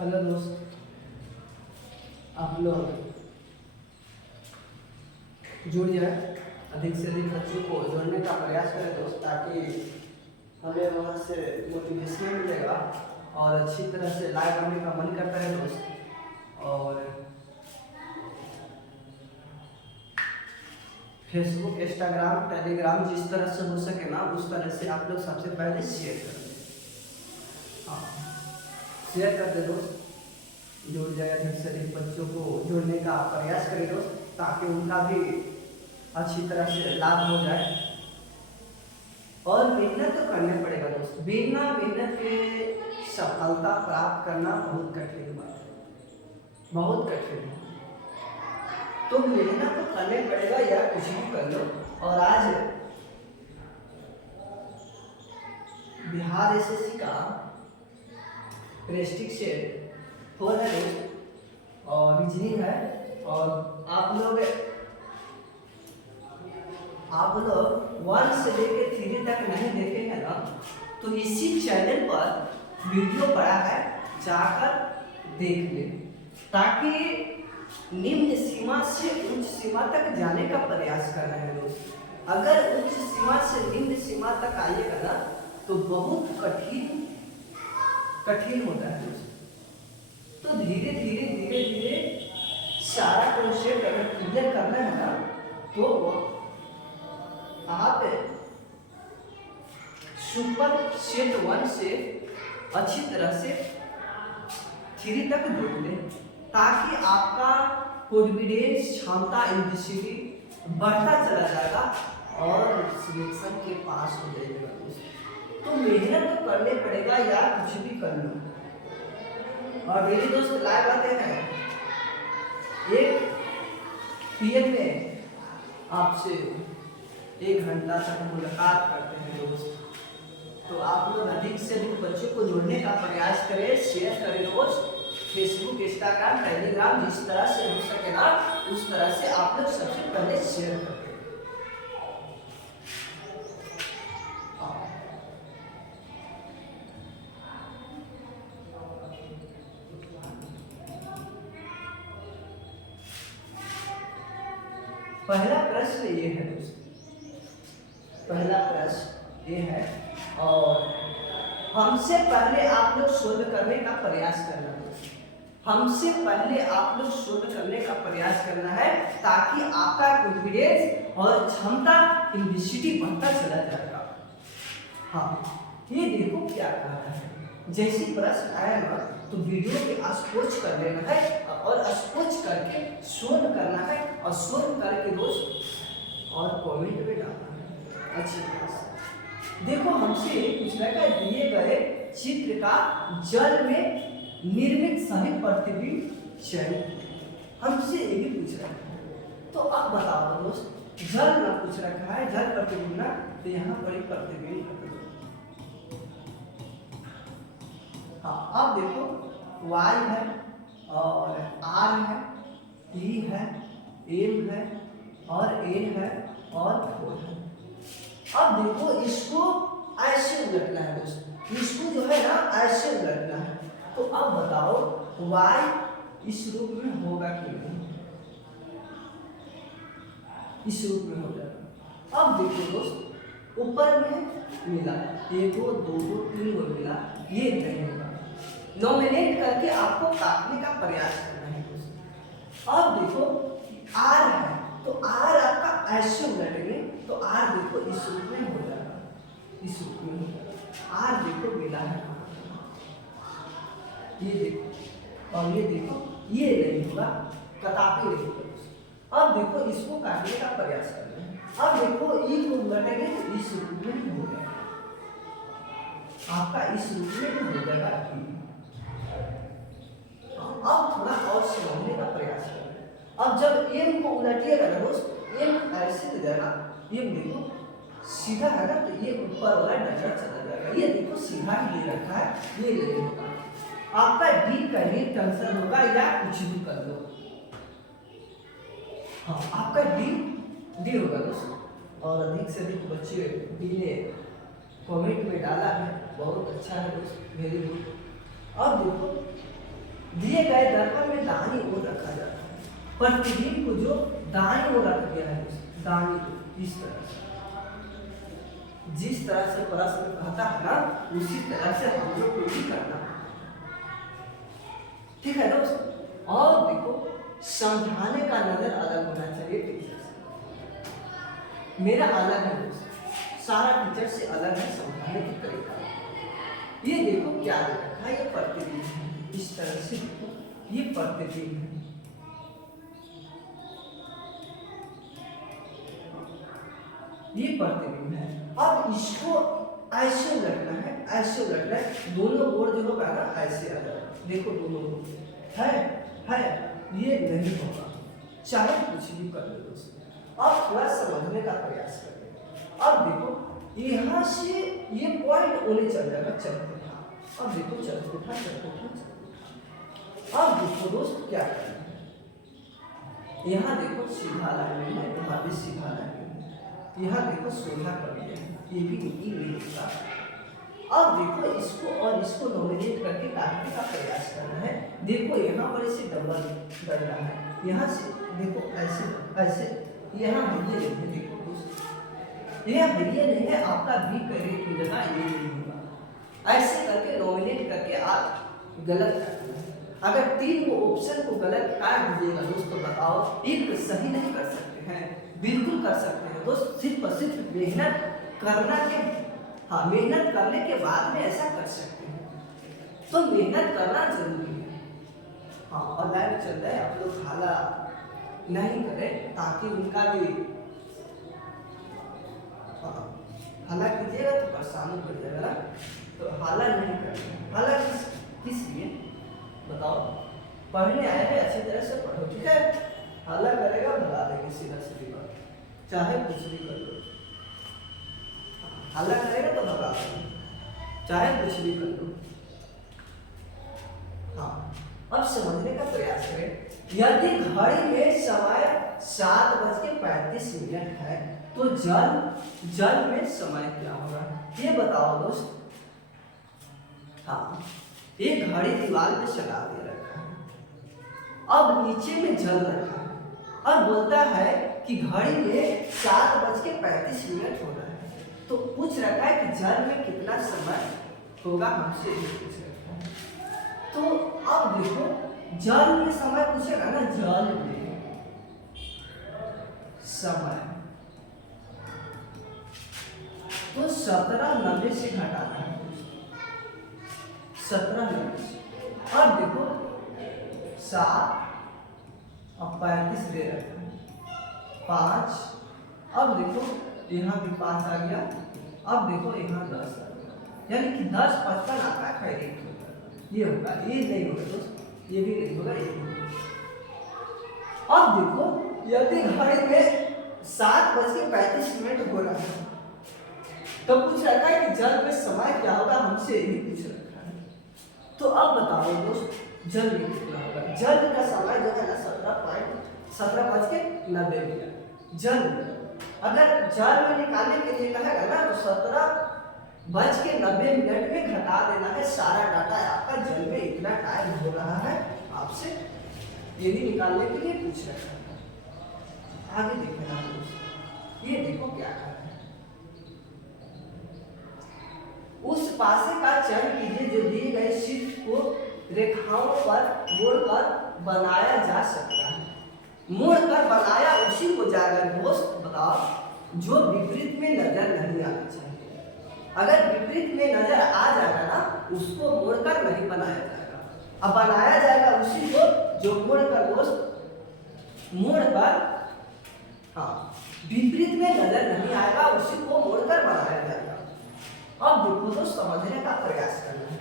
Hello दोस्त, आप लोग जुड़ जाए, अधिक से अधिक बच्चों को जोड़ने का प्रयास करें दोस्त, ताकि हमें वहाँ से मोटिवेशन मिलेगा और अच्छी तरह से लाइव आने का मन करता है दोस्त। और फेसबुक, इंस्टाग्राम, टेलीग्राम जिस तरह से हो सके ना उस तरह से आप लोग सबसे पहले शेयर करें। हाँ, शेयर कर दे दोस्त, जुड़ जाए, अधिक से अधिक बच्चों को जोड़ने का प्रयास करें दोस्त, ताकि उनका भी अच्छी तरह से लाभ हो जाए। और मेहनत तो करना पड़ेगा दोस्त, बिना मेहनत के सफलता प्राप्त करना बहुत कठिन बात है, बहुत कठिन है। तो मेहनत तो करना पड़ेगा, या कुछ भी कर लो। और आज बिहार एसएससी का रेस्ट्रिक्ट सेट 4 है दोस्त, और रीजनिंग है। और आप लोग 1 से लेकर 3 तक नहीं देखे हैं ना, तो इसी चैनल पर वीडियो पड़ा है, जाकर देख ले, ताकि निम्न सीमा से उच्च सीमा तक जाने का प्रयास कर रहे हैं दोस्त। अगर उच्च सीमा से निम्न सीमा तक आइएगा ना तो बहुत कठिन होता है दोस्त। तो धीरे धीरे धीरे धीरे सारा कॉन्सेप्ट अगर क्लियर करना है ना, तो आप सुपर सेट 1 से अच्छी तरह से 3 तक देख लें, ताकि आपका कॉन्फिडेंस, क्षमता, एबिलिटी बढ़ता चला जाएगा और सिलेक्शन के पास हो जाएगा। तो मेहनत तो करने पड़ेगा, या कुछ भी कर लो। और मेरे दोस्त लाइव आते हैं 1 PM में, आपसे 1 घंटा तक मुलाकात करते हैं दोस्त। तो आप लोग अधिक से अधिक बच्चों को जोड़ने का प्रयास करें, शेयर करें दोस्त। फेसबुक, इंस्टाग्राम, टेलीग्राम जिस तरह से हो सके ना उस तरह से आप लोग सबसे पहले शेयर करें। पहला प्रश्न ये है दोस्त, पहला प्रश्न ये है, और हमसे पहले आप लोग शोध करने का प्रयास करना दोस्त। हमसे पहले आप लोग शोध करने का प्रयास करना है, ताकि आपका कॉन्फिडेंस और क्षमता, एबिलिटी बढ़ता चला जाएगा। हाँ, ये देखो क्या कहा है। जैसे प्रश्न आया ना तो वीडियो पे स्पोच कर लेना है, और स्पोच करके शोध करना है, और शोध करके दोस्त और कमेंट में डालना है अच्छी तरह से। देखो, हमसे पूछ रहा है दिए गए चित्र का जल में निर्मित सभी प्रतिबिंब चयनित, हमसे ये भी पूछ रहा है। तो अब बताओ दोस्त, जल ना पूछ रखा है, जल प्रतिबिंब ना, तो यहाँ पर एक प्रतिबिंब। हाँ, अब देखो Y है और R है, T है, M है और N है और 4 है। अब देखो इसको ऐसे उलटना है दोस्त, इसको जो है ना ऐसे उलटना है। तो अब बताओ Y इस रूप में होगा कि नहीं? इस रूप में हो जाएगा। अब देखो दोस्त, ऊपर में मिला 1 2 2 3 मिला, ये नहीं होगा। नॉमिनेट करके आपको काटने का प्रयास करना है दोस्त। अब देखो R है, तो R आपका ऐसे उलटेंगे, तो R देखो इस रूप में हो जाएगा, इस रूप में हो जाएगा। R देखो मिला है, ये देखो, और ये देखो, ये नहीं होगा, कतापी नहीं होगा। अब देखो इसको काटने का प्रयास करना है। अब देखो ई को उलटेंगे तो इस रूप में हो जाएगा, आपका इस रूप में हो जाएगा। अब थोड़ा और समझने का प्रयास करें। अब जब M को उलटिएगा ना दोस्त, M ऐसे हो जाएगा, M देखो सीधा है ना, तो ये ऊपर वाला डगर चला जाएगा। ये देखो सीधा ही ले रखा है, ये ले होगा। आपका D कहीं टेंशन होगा, या कुछ भी कर दो। हाँ, आपका D होगा दोस्त। और अधिक से अधिक बच्चे D ने कमेंट में डाला है, बहुत अच्छा है दोस्त, वेरी गुड। अब देखो दिए गए दर्पण में दाहिनी ओर रखा जाता है। प्रतिबिंब को जो दाहिनी ओर रख दिया है, दाहिनी ओर, इस तरह से, जिस तरह से प्रश्न कहता है ना, उसी तरह से हम लोग को भी करना है। ठीक है दोस्त। और देखो, समझाने का नजर अलग होना चाहिए टीचर से। मेरा अलग है दोस्त, सारा टीचर से अलग है समझाने की तरीका। ये देखो क्या दे रखा है, ये प्रतिबिंब है, इस तरह से देखो, ये प्रतिबिंब है। ये प्रतिबिंब है। अब इसको ऐसे उलटना है, ऐसे उलटना है, दोनों ओर जो होगा ना ऐसे आ जाएगा। देखो दोनों ओर है, ये नहीं होगा, चाहे कुछ भी कर लो दोस्तों। अब थोड़ा समझने का प्रयास करें। अब देखो यहाँ से ये पॉइंट ओले चल जाएगा चरखुटा। अब देखो चरखुटा चरखुटा चरखुटा। अब देखो दोस्त क्या करना है, यहाँ देखो सीधा लाइन है, यहाँ भी सीधा लाइन है, यहाँ देखो सोलह कर दिया, ये भी नहीं होता। अब देखो इसको और इसको नॉमिनेट करके काटने का प्रयास करना है। देखो यहाँ पर इसे डबल करना है, यहाँ से देखो ऐसे ऐसे, यहाँ हरिये नहीं है, देखो दोस्त ये हरिये नहीं है, आपका बी कैरेट की जगह ये नहीं होगा। ऐसे करके नॉमिनेट करके आप गलत करना है। अगर तीन को ऑप्शन को गलत काट दीजिएगा दोस्तों, बताओ एक सही नहीं कर सकते हैं? बिल्कुल कर सकते हैं दोस्त, सिर्फ और सिर्फ मेहनत करना के, हाँ मेहनत करने के बाद में ऐसा कर सकते हैं। तो मेहनत करना जरूरी है। हाँ ऑनलाइन चल रहा है, आप लोग हाला नहीं करें ताकि उनका भी हाला कीजिएगा तो परेशानी पड़ जाएगा ना, तो हाला नहीं करें। हाला किस लिए बताओ? पढ़ने आए हैं, अच्छी तरह से पढ़ो, ठीक है? हाला करेगा भगा देंगे सीधा सीधी बात, चाहे कुछ भी कर लो। हल्ला करेगा तो भगा देंगे, चाहे कुछ भी कर लो। हाँ अब समझने का प्रयास करें। यदि घड़ी में समय 7:35 है तो जल में समय क्या होगा, ये बताओ दोस्त। हाँ एक घड़ी दीवार पे चला दे रखा है, अब नीचे में जल रखा है, अब बोलता है कि घड़ी में 7:35 हो रहा है, तो पूछ रखा है कि जल में कितना समय होगा, हमसे ये पूछ रखा है। तो अब देखो जल में समय पूछेगा ना, जल में समय तो 1790 से घटाना है, 1790 से। अब देखो 7 और 35 दे रखा है, 5, अब देखो यहाँ भी 5 आ गया, अब देखो यहाँ 10 आ गया, यानी कि 10 55 आता है, करेक्ट होगा, ये होगा, ये नहीं होगा दोस्त, ये भी नहीं होगा, ये होगा। अब देखो यदि घड़ी में 7:35 हो रहा है तो पूछ रखा है कि जल में समय क्या होगा, हमसे यही पूछ रखा है। तो अब बताओ दोस्त जल में कितना होगा। जल का समय जो है ना 17:90। जल अगर जल में निकालने के लिए कहेगा ना तो 17:90 में घटा देना है सारा डाटा, आपका जल में इतना टाइम हो रहा है, आपसे ये भी निकालने के लिए पूछ रखा है। आगे देखना दोस्त, ये देखो क्या कर रहा है, उस पासे का चयन कीजिए जो दिए गए शीट को रेखाओं पर मोड़कर बनाया जा सकता है। मोड़कर बनाया उसी को जाएगा दोस्त, बताओ जो विपरीत में नजर नहीं आना चाहिए। अगर विपरीत में नजर आ जाएगा ना उसको मोड़कर नहीं बनाया जाएगा, अब बनाया जाएगा उसी को जो मोड़कर दोस्त, मोड़कर, हाँ विपरीत में नजर नहीं आएगा उसी को मोड़कर बनाया जाएगा। अब देखो दोस्त समझने का प्रयास करना है।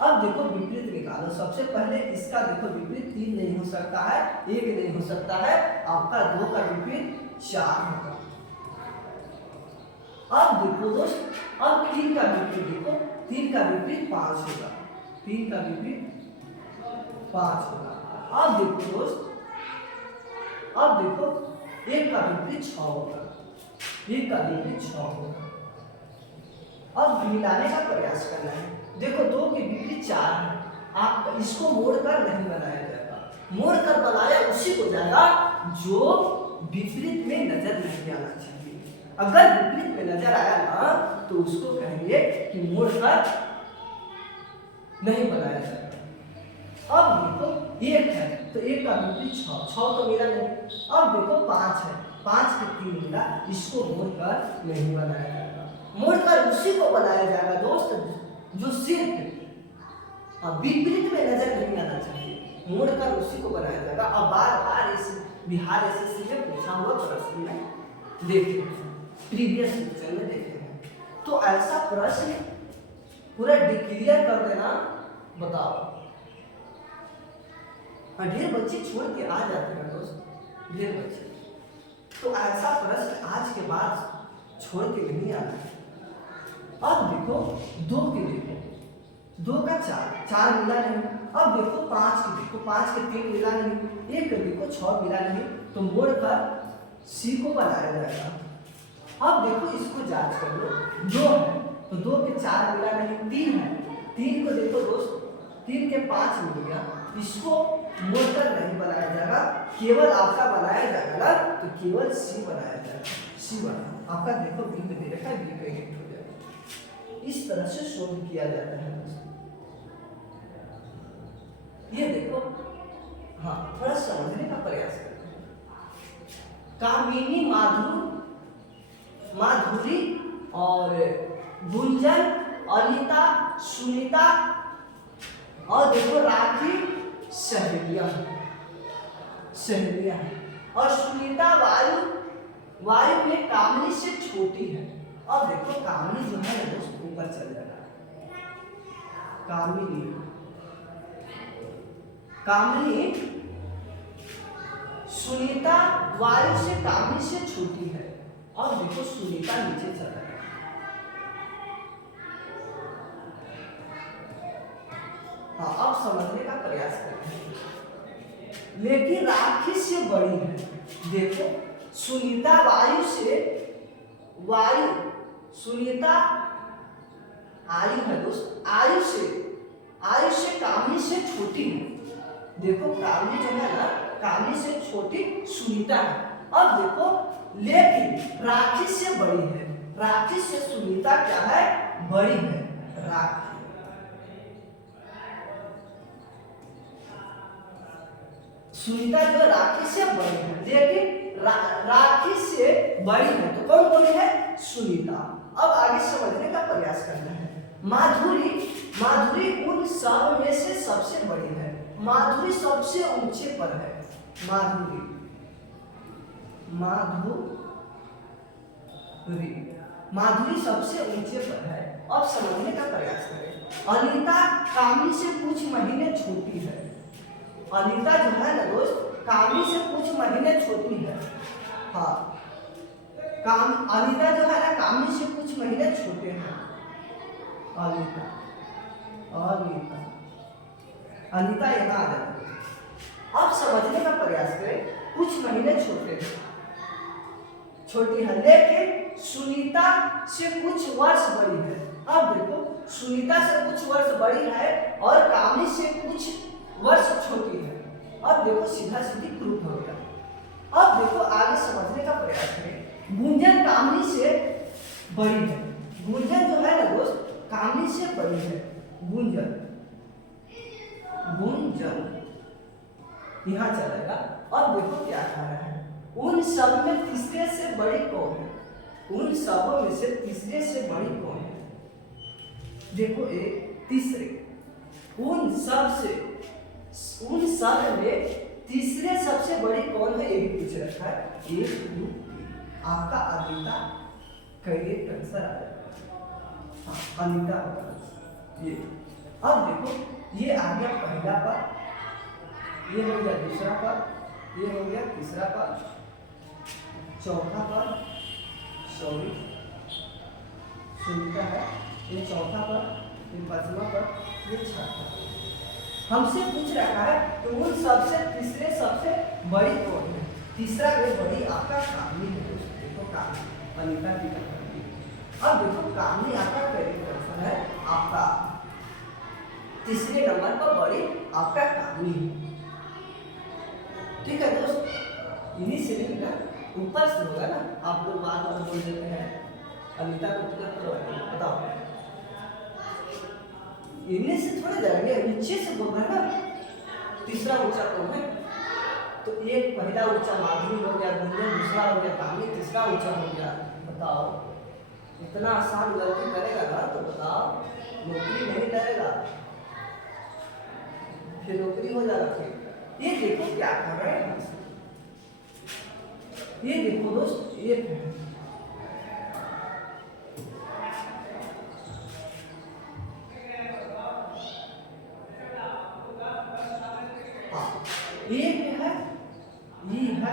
अब देखो विपरीत निकालो, सबसे पहले इसका देखो विपरीत 3 नहीं हो सकता है, 1 नहीं हो सकता है, आपका 2 का विपरीत 4 होगा। अब देखो दोस्त, अब 3 का विपरीत देखो, 3 का विपरीत 5 होगा, 3 का विपरीत 5 होगा। अब देखो दोस्त, अब देखो 1 का विपरीत 6 होगा, 1 का विपरीत 6 होगा। अब मिलाने का प्रयास करना है। देखो 2 के विपरीत 4 है, आप इसको मोड़कर नहीं बनाया जाएगा, मोड़कर बनाया उसी को जाएगा जो विपरीत में नजर नहीं आना चाहिए। अगर विपरीत में नजर आया ना तो उसको कहेंगे कि मोड़कर नहीं बनाया जाएगा। अब देखो एक है तो एक का विपरीत 6, 6 तो मिला नहीं। अब देखो 5 है, 5 के 3 मिला, इसको मोड़कर नहीं बनाया जाएगा, मोड़कर उसी को बनाया जाएगा दोस्त जो सिर्फ विपरीत में नजर नहीं आना चाहिए, मोड़कर उसी को बनाया जाएगा। अब बार-बार इस बिहार एसएससी में पूछा हुआ प्रश्न में देखे, प्रीवियस लेक्चर में देखे हैं, तो ऐसा प्रश्न पूरा डिक्लेयर कर देना। बताओ, ढेर बच्चे छोड़ के आ जाते हैं दोस्त, ढेर बच्चे, तो ऐसा प्रश्न आज के बाद छोड़ के नहीं आना है। अब देखो 2 के, देखो 2 का 4, 4 मिला नहीं। अब देखो 5 के, देखो 5 के 3 मिला नहीं, 1 के देखो 6 मिला नहीं, तो मोड़कर सी को बनाया जाएगा। अब देखो इसको जांच कर लो, 2 है तो 2 के 4 मिला नहीं, 3 है, 3 को देखो दोस्त 3 के 5 मिल गया, इसको मोड़कर नहीं बनाया जाएगा, केवल आपका बनाया जाएगा ना तो केवल सी बनाया जाएगा, सी बना आपका। देखो बी में दे रखा है, बी का हिट हो जाएगा। इस तरह से सोल्व किया जाता है। ये देखो, हाँ थोड़ा समझने का प्रयास करते हैं। कामिनी, माधुरी और गुंजन, अनिता, सुनीता और देखो राखी सहेलियां और सुनीता वायु में कामनी से छोटी है। अब देखो कामनी जो है दोस्त ऊपर चल जाएगा, कामनी सुनीता वायु से कामनी से छोटी है। अब देखो सुनीता नीचे चल रहा है, हाँ अब समझने का प्रयास करते हैं, लेकिन राखी से बड़ी है। देखो सुनीता सुनीता आयु है दोस्त, आयु से कामनी से छोटी है। देखो कामनी जो है ना, कामनी से छोटी सुनीता है। अब देखो लेकिन राखी से बड़ी है, राखी से सुनीता क्या है, बड़ी है। राखी सुनीता जो राखी से बड़ी है, लेकिन राखी से बड़ी है तो कौन बड़ी है, सुनीता। अब आगे समझने का प्रयास करना है। माधुरी उन सब में से सबसे बड़ी है, माधुरी सबसे ऊंचे पर है। माधुरी सबसे ऊंचे पर है। अब समझने का प्रयास करें। अनीता कामनी से कुछ महीने छोटी है, अनीता जो है ना दोस्त कामनी से कुछ महीने छोटी है। हाँ अनीता जो है ना कामनी से कुछ महीने छोटे हैं। अनीता यहाँ आ जाती है। अब समझने का प्रयास करें, कुछ महीने छोटी है, लेकिन सुनीता से कुछ वर्ष बड़ी है। अब देखो सुनीता से कुछ वर्ष बड़ी है और कामनी से कुछ वर्ष छोटी है। अब देखो सीधा सीधी प्रूफ हो गया। अब देखो आगे समझने का प्रयास करें। गुंजन कामनी से बड़ी है, गुंजन जो है ना दोस्त कामनी से बड़ी है। गुंजन यहाँ चलेगा। अब देखो क्या कह रहा है, उन सब में तीसरे से बड़ी कौन है, उन सब में से तीसरे से बड़ी कौन है। देखो एक तीसरे, उन सब में तीसरे सबसे बड़ी कौन है, ये भी पूछ रखा है। आपका अनीता करेक्ट आंसर आ जाएगा। अनीता ये। अब देखो ये आ गया पहला पद, ये हो गया दूसरा पद, ये हो गया तीसरा पद, चौथा पद सॉरी सुनता है, ये चौथा पद, ये पांचवा पद, ये छठा पद। हमसे पूछ रखा है तो उन सबसे तीसरे सबसे बड़ी कौन है। तीसरा में बड़ी आपका कामनी है। देखो कामनी अनीता की कामनी। अब देखो कामनी आपका करेक्ट आंसर है, आपका तीसरे नंबर नंबर पर बड़ी आपका कहानी है। ठीक है दोस्त, इन्हीं से लिखना ऊपर से होगा ना, आप लोग बार बार बोल देते हैं अनीता को टिकट करवाइए, बताओ इन्हीं से थोड़े जाएंगे, नीचे से बोलना ना। तीसरा ऊंचा कौन है, तो एक पहला ऊंचा माधुरी हो गया, दूसरा हो गया कामी, तीसरा ऊंचा हो गया। बताओ इतना आसान गलती करेगा ना तो बताओ नौकरी नहीं करेगा, फिर नौकरी हो जाएगा। फिर ये देखो क्या कर रहे हैं, ये देखो दोस्त, ये एक है, ई है,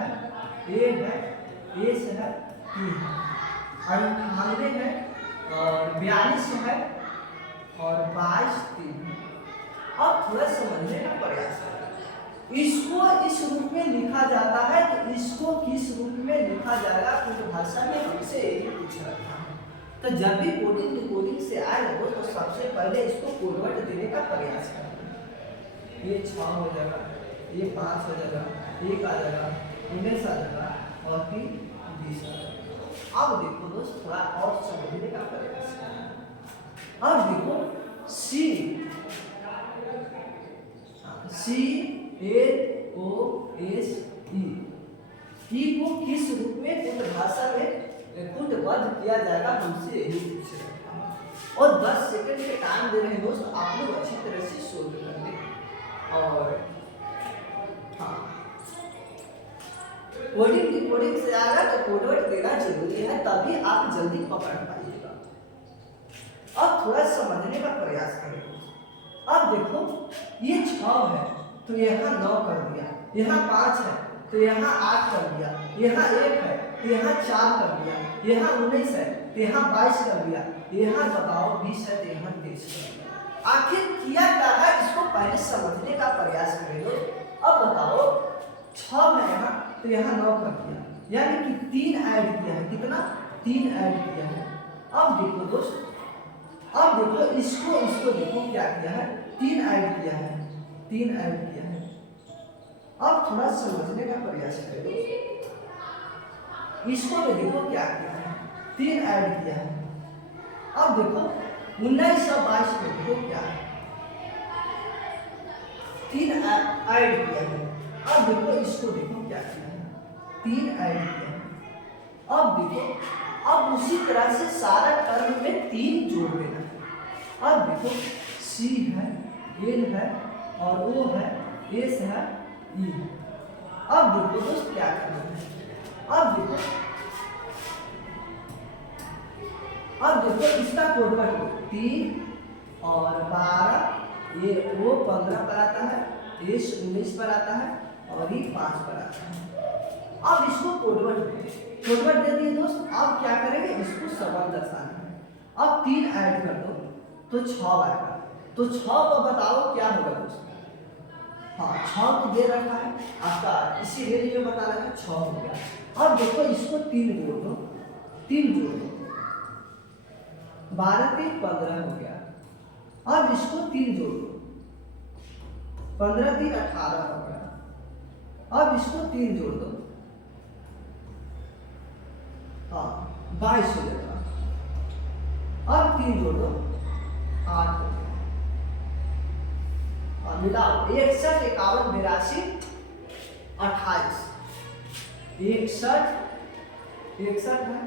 ए है, एस है, टी है, 98 है और 42 है और 22 3 है। अब थोड़ा समझने का प्रयास करें, इसको इस रूप में लिखा जाता है, तो इसको किस रूप में लिखा जाएगा, क्योंकि भाषा में हमसे यही पूछा था। तो जब भी कोडिंग डिकोडिंग से आए हो तो सबसे पहले इसको कोडवर्ड देने का प्रयास करें। ये 6 हो जाएगा, ये 5 हो जाएगा, 1 आ जाएगा, 19 आ जाएगा और 3 20 आ जाएगा। अब देखो दोस्त थोड़ा और समझने का प्रयास करें। अब देखो सी ओ एस ई को किस रूप में कुछ भाषा में कुटबद्ध किया जाएगा, हमसे यही पूछ रहे हैं। और 10 सेकंड के टाइम दे रहे हैं दोस्त, आप लोग अच्छी तरह से सोल्व कर लें। और हाँ, कोडिंग डिकोडिंग से आएगा तो कोडवर्ड देना जरूरी है, तभी आप जल्दी पकड़ पाइएगा। अब थोड़ा समझने का प्रयास करें। अब देखो ये 6 है तो यहाँ 9 कर दिया, यहाँ 5 है तो यहाँ 8 कर दिया, यहाँ 1 है तो यहाँ 4 कर दिया, यहाँ 19 है तो यहाँ 22 कर दिया, यहाँ बताओ 20 है तो यहाँ 23 कर दिया। आखिर किया क्या है, इसको पहले समझने का प्रयास करें। अब बताओ 6 है यहाँ तो यहाँ 9 कर दिया, यानी कि 3 ऐड किया है, कितना 3 ऐड किया है। अब देखो दोस्त, अब देखो इसको देखो क्या किया है, 3 ऐड किया है, 3 ऐड किया है। अब थोड़ा समझने का प्रयास करें, इसको भी देखो क्या किया है, 3 ऐड किया है। अब देखो 19 और 22 में देखो क्या है, 3 ऐड किया है। अब देखो इसको देखो क्या किया है, 3 ऐड किया है। अब देखो, अब उसी तरह से सारा टर्म में 3 जोड़ देना है। अब देखो सी है, एल है और ओ है, एस है, ई है। अब देखो दोस्त क्या करना है, अब देखो इसका कोडवर्ड 3 और 12, ये ओ 15 पर आता है, एस 19 पर आता है और ई 5 पर आता है। अब इसको कोडवर्ड दे दिए दोस्त। अब क्या करेंगे, इसको सबक दर्शाना है। अब 3 ऐड कर दो तो 6 आएगा, तो 6 को बताओ क्या होगा दोस्त। हाँ 6 को दे रखा है आपका, इसी रेंज में बता रखा है, 6 हो गया। अब देखो इसको 3 जोड़ दो, 3 जोड़ दो, 12 3 15 हो गया। अब इसको 3 जोड़ दो, 15 3 18 हो गया। अब इसको 3 जोड़ दो, हाँ 22 हो जाएगा। अब 3 जोड़ दो, 8 हो गया। मिलाओ 61 51 82 28, 61 है।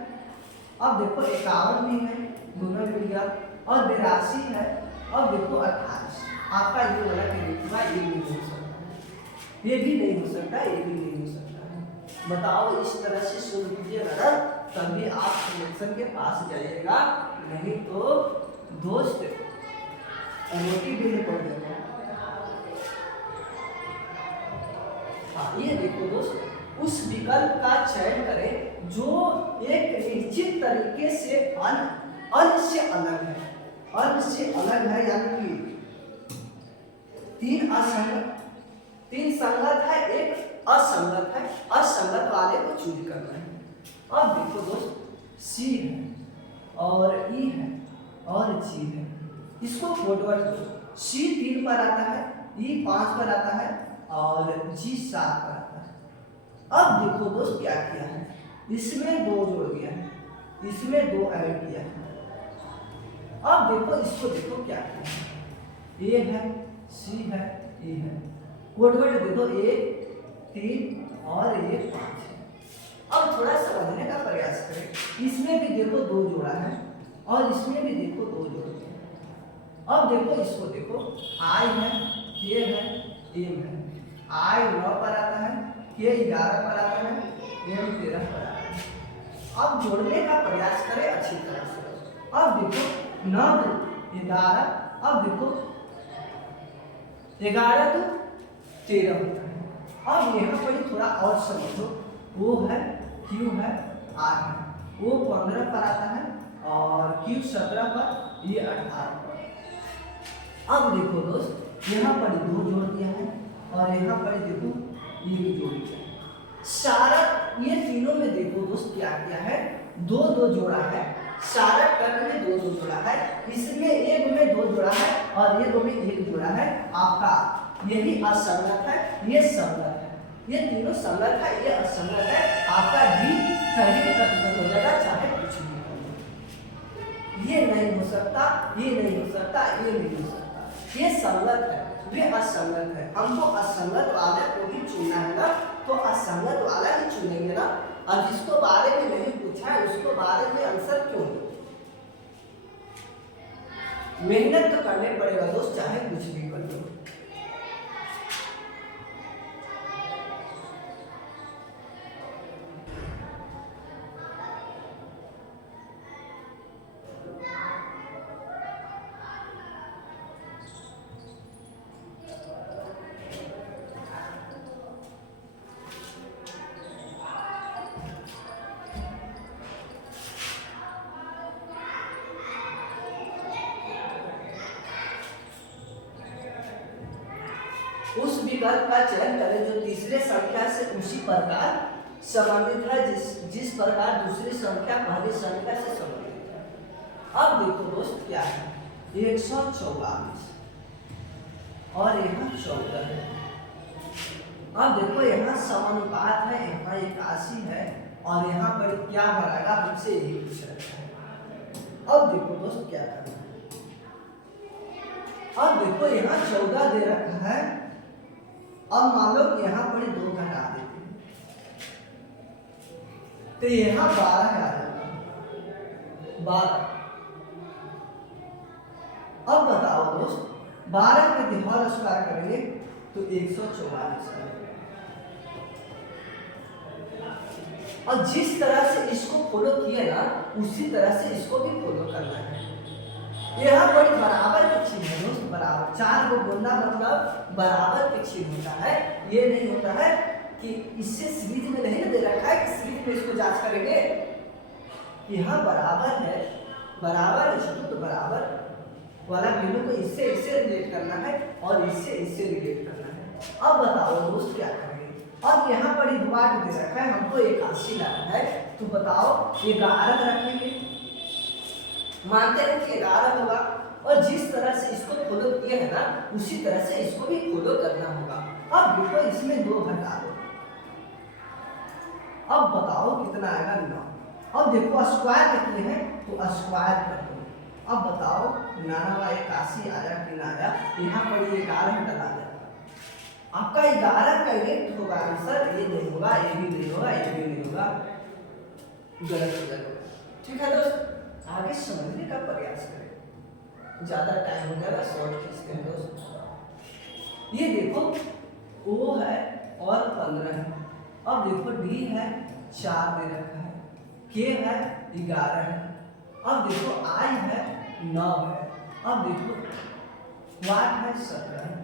अब देखो 51 भी है, दोनों मिल गया और 82 है। अब देखो 28। आपका ये वाला क्या ये भी नहीं हो सकता, ये भी नहीं हो सकता, ये भी नहीं हो सकता है। बताओ इस तरह से सोल्व कीजिएगा ना, तभी आप सॉल्यूशन के पास जाइएगा, नहीं तो दोस्त रोटी भी नहीं पड़ जाएगा। हाँ ये देखो दोस्त, उस विकल्प का चयन करें जो एक निश्चित तरीके से अन्य से अलग है, अन्य से अलग है, यानी कि 3 संगत है, एक असंगत है, असंगत वाले को चूज करना है। अब देखो दोस्त सी है और ई है और जी है, इसको कोडवर्ड सी 3 पर आता है, ई 5 पर आता है और जी 7 पर आता है। अब देखो दोस्त क्या किया है, इसमें 2 जोड़ दिया है, इसमें 2 ऐड किया है। अब देखो इसको देखो क्या किया है, ए है, सी है, ई है, कोटवर्ड देखो 1 3 और ये 5 है। अब थोड़ा समझने का प्रयास करें, इसमें भी देखो 2 जोड़ा है और इसमें भी देखो 2 जोड़ा है। अब देखो इसको देखो, आई है, के है, एम है। आई 9 पर आता है, के 11 पर आता है, एम 13 पर आता है। अब जोड़ने का प्रयास करें अच्छी तरह से। अब देखो 9 11, अब देखो 11 तो 13 होता है। अब यहाँ पर थोड़ा और समझो, वो है, क्यू है, आर है, वो 15 पर आता है और क्यू 17 पर, ये 18 पर। अब देखो दोस्त यहाँ पर 2 जोड़ दिया है और यहाँ पर देखो 1 जोड़ दिया है। सारा ये तीनों में देखो दोस्त क्या किया है, 2 जोड़ा है, सारा टर्म में 2 जोड़ा है, इसमें एक में 2 जोड़ा है और ये 2 में 1 जोड़ा है। आपका यही असंगत है, ये संगत है, ये तीनों संगत है, ये असंगत है। आपका डी कहीं प्रतिशत हो जाएगा, चाहे कुछ भी हो। ये नहीं हो सकता, ये नहीं हो सकता, ये नहीं हो सकता, ये संगत है, वे असंगत है। हमको असंगत वाले को ही चुनना है ना, तो असंगत वाला ही चुनेंगे ना। और जिसको बारे में नहीं पूछा है उसको बारे में आंसर क्यों दो? मेहनत तो करने पड़ेगा दोस्त, चाहे कुछ भी कर लो। उस विकल्प का चयन करें जो तीसरे संख्या से उसी प्रकार संबंधित है जिस प्रकार दूसरी संख्या पहली संख्या से संबंधित है। अब देखो दोस्त क्या है, 144 और यहाँ 14 है। अब देखो यहाँ समानुपात है, यहाँ 81 है और यहाँ पर क्या भराएगा, हमसे यही पूछ रखा है। अब देखो दोस्त क्या करना है, अब देखो यहाँ 14 दे रखा है। अब मान लो कि यहाँ पर 2 घटा देते हैं तो यहाँ 12 आ जाएगा, 12। अब बताओ दोस्त 12 के होल स्क्वायर करेंगे तो 144 आएगा। और जिस तरह से इसको फॉलो किए ना उसी तरह से इसको भी फॉलो करना है। यहाँ बड़ी बराबर के चिन्ह है दोस्त, बराबर 4 को गुणा मतलब बराबर के चिन्ह होता है। ये नहीं होता है कि इससे सीरीज में नहीं दे रखा है कि सीरीज में इसको जांच करेंगे। यहाँ बराबर है, बराबर है तो बराबर वाला बिंदु को इससे रिलेट करना है और इससे रिलेट करना है। अब बताओ दोस्त क्या करेंगे, अब यहाँ पर डिवाइड दे रखा है, हमको 81 लाना है, तो बताओ 11 रखेंगे, मानते हैं कि 11 होगा और जिस तरह से इसको फॉलो किए है ना उसी तरह से इसको भी फॉलो करना होगा। अब देखो इसमें 2 घटा दो, अब बताओ कितना आएगा, 9। अब देखो स्क्वायर कितने हैं तो स्क्वायर कर दो। अब बताओ 81 आया कि ना आया, यहाँ पर ये 11 डला जाएगा। आपका 11 का करेक्ट होगा आंसर, ये नहीं होगा, ये भी नहीं होगा, ये भी नहीं होगा, गलत हो जाएगा। ठीक है दोस्त, आगे समझने का प्रयास करें, ज्यादा टाइम हो जाएगा, शॉर्ट खींचते हैं दोस्त। ये देखो O है और 15 है। अब देखो D है 4 दे रखा है, K है 11 है, अब देखो I है 9 है, अब देखो Y है 17 है।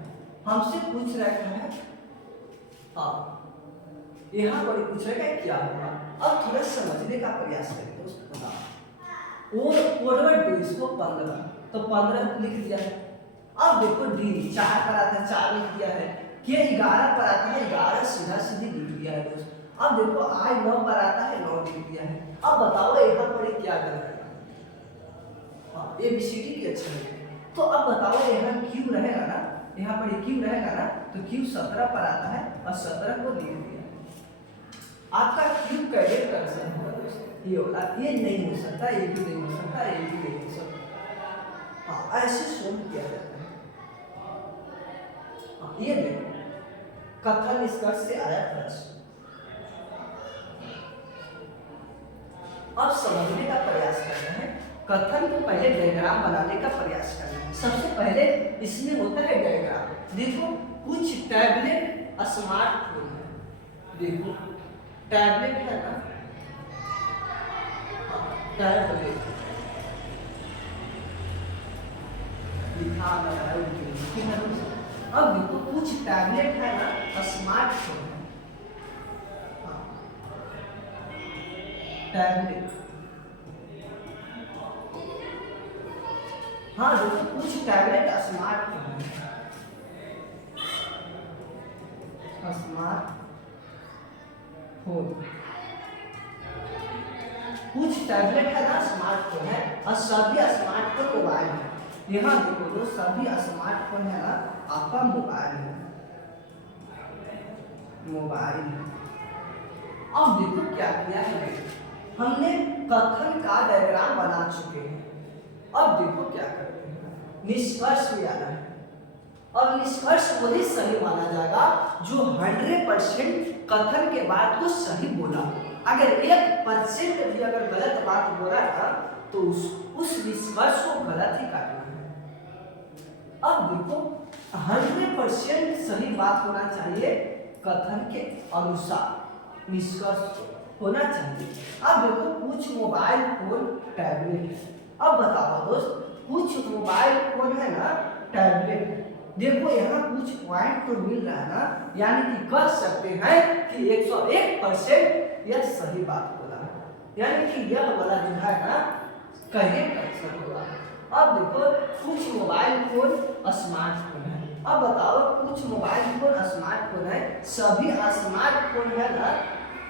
हमसे पूछ रखा है, हाँ यहाँ पर पूछ रखा है क्या होगा। अब थोड़ा समझने का प्रयास करें दोस्त, बताओ इसको 15 तो 15 लिख दिया है। अब देखो D 4 पर आता है, 4 लिख दिया है, K 11 पर आता है, 11 सीधा सीधी लिख दिया है दोस्त। अब देखो I 9 पर आता है, 9 लिख दिया है। अब बताओ यहाँ पर क्या करना है, हाँ ABCD के अक्षर है तो अब बताओ यहाँ क्यू रहेगा ना, यहाँ पर क्यू रहेगा ना, तो क्यू 17 पर आता है और 17 को लिख दिया। आपका क्यू कैडेट कर्सर होगा दोस्तों, ये होगा, ये नहीं हो सकता, ये भी नहीं हो सकता, ये भी नहीं हो सकता। हाँ, ऐसे सोल्व किया जाता है। हाँ, ये देखो कथन निष्कर्ष से आया प्रश्न। अब समझने का प्रयास करना है, कथन को पहले डायग्राम बनाने का प्रयास करना है। सबसे पहले इसमें होता है डायग्राम। देखो कुछ टैबलेट स्मार्टफोन है, देखो टैबलेट है ना, टैबलेट लिखा है। अब देखो कुछ टैबलेट है ना स्मार्टफोन है, टैबलेट। हाँ देखो कुछ टैबलेट स्मार्टफोन है, स्मार्टफोन, कुछ टैबलेट है ना स्मार्टफोन है और सभी स्मार्टफोन मोबाइल है। यहाँ देखो जो सभी स्मार्टफोन है ना आपका मोबाइल है, मोबाइल है। अब देखो क्या किया है, हमने कथन का डायग्राम बना चुके हैं। अब देखो क्या करते हैं, निष्कर्ष भी आना है। अब निष्कर्ष वही सही माना जाएगा जो 100% कथन के बाद को सही बोला। अगर 1% भी अगर गलत बात बोला था तो उस निष्कर्ष को गलत ही काटना है। अब देखो 100% सही बात होना चाहिए, कथन के अनुसार निष्कर्ष होना चाहिए। अब देखो कुछ मोबाइल फोन टैबलेट है। अब बताओ दोस्त, कुछ मोबाइल फोन है ना टैबलेट है। देखो यहाँ कुछ पॉइंट तो मिल रहा है ना, यानी कि कह सकते हैं कि 101% यह सही बात बोला है, यानी कि यह वाला जो है ना करेक्ट आंसर होगा। अब देखो कुछ मोबाइल फोन स्मार्टफोन है। अब बताओ कुछ मोबाइल फोन स्मार्टफोन है, सभी स्मार्टफोन है ना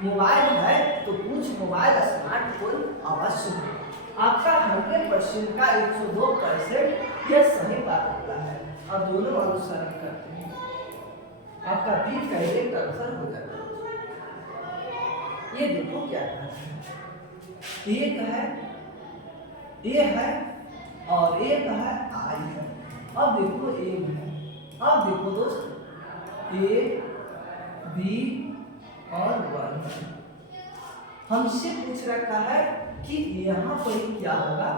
मोबाइल है, तो कुछ मोबाइल स्मार्टफोन अवश्य है। आपका 100% का 102% यह सही बात बोला है और दोनों अनुसरण करते हैं, आपका बी करेक्ट आंसर हो जाएगा। ये देखो क्या है, एक है, ए है और एक है आई है। अब देखो ए है, अब देखो दोस्त ए बी और 1 हमसे पूछ रखा है कि यहाँ पर क्या होगा,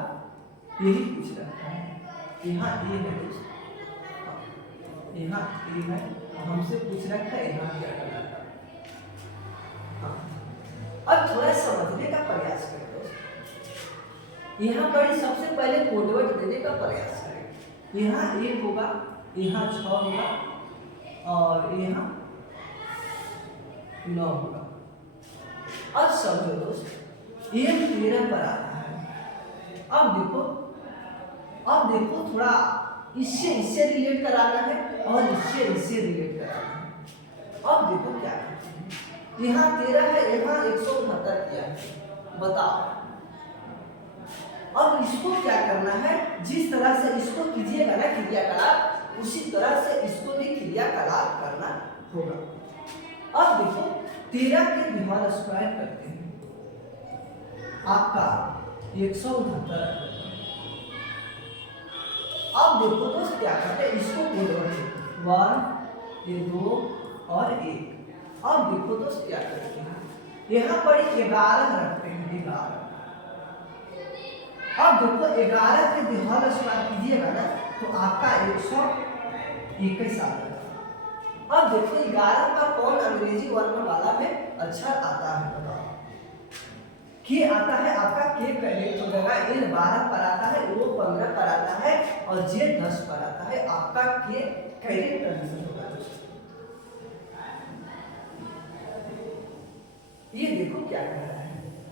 यही पूछ रखा है। यहाँ ए है दोस्त, यहाँ ए है, हमसे पूछ रखा है यहाँ क्या करना है। अब थोड़ा समझने का प्रयास करें दोस्त। यहाँ पर सबसे पहले कोडवर्ड देने का प्रयास करें। यहाँ 1 होगा, यहाँ 6 होगा और यहाँ 9 होगा। अब समझो दोस्त, 1 13 पर आता है। अब देखो थोड़ा इससे रिलेट कराना है और इससे रिलेट कराना है। अब देखो क्या करते हैं, यहाँ 13 है, यहाँ 169 किया है। बताओ अब इसको क्या करना है, जिस तरह से इसको कीजिएगा ना क्रियाकलाप, उसी तरह से इसको भी क्रियाकलाप करना होगा। अब देखो 13 के विभाग स्क्वायर करते हैं, आपका 169। अब देखो दोस्त क्या करते हैं, इसको बोलते 1 ये 2 और 1। अब देखो दोस्त क्या करते हैं, यहाँ पर 11 रखते हैं, 11। अब देखो 11 के विभाग स्क्वायर कीजिएगा ना तो आपका 121 आता है। अब देखो 11 पर कौन अंग्रेजी वर्ण वाला में अक्षर आता है, बताओ। के आता है, आपका के करेक्ट हो जाएगा। एल 12 पर आता है, ओ 15 पर आता है और जे 10 पर आता है। आपका के करेक्ट आंसर होगा। ये देखो क्या कर रहा है,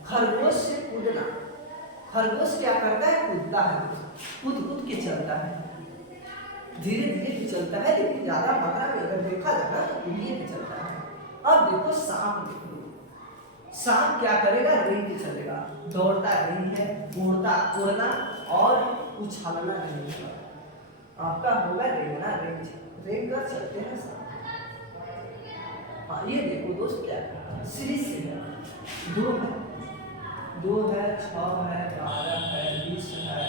खरगोश से कूदना। खरगोश क्या करता है, कूदता है, कूद के चलता है, धीरे धीरे चलता है, लेकिन ज्यादा मात्रा में अगर देखा जाए तो कूदिए के चलता है। अब देखो सांप, देखो सांप क्या करेगा, रेंग के चलेगा, दौड़ता नहीं है, उड़ना और उछालना नहीं है। आपका होगा रेंगना, रेंज रेंग कर सकते हैं सब। हाँ ये देखो दोस्त क्या है, सीरीज से है, 2 है, 2 है, 6 है, 12 है, 20 है